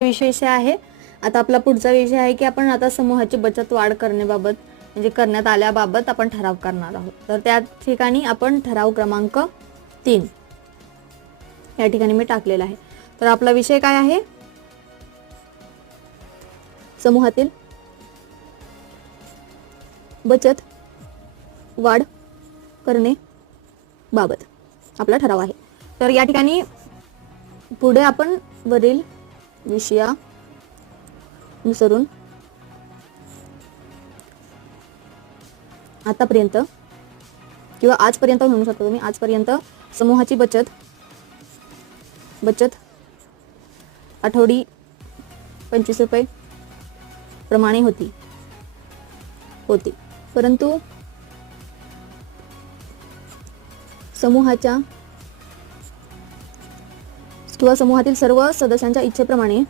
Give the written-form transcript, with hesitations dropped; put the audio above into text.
विषय आहे. आता आपला पुढचा विषय आहे की आपण आता समूहाची बचत वाढ करण्याबाबत म्हणजे करण्यात आल्याबाबत आपण ठराव करणार आहोत. तर त्या ठिकाणी आपण ठराव क्रमांक 3 या ठिकाणी मी टाकलेला आहे. तर आपला विषय काय आहे? समूहातील बचत वाढ करणे बाबत आपला ठराव आहे. तर या ठिकाणी पुढे आपण वरील विषयानुसरून आतापर्यंत किंवा आजपर्यंत म्हणू शकतो तुम्ही, आजपर्यंत समूहाची बचत आठवडी 25 रुपये प्रमाणे होती. परंतु समूहाच्या किंवा समूहातील सर्व सदस्यांच्या इच्छेप्रमाणे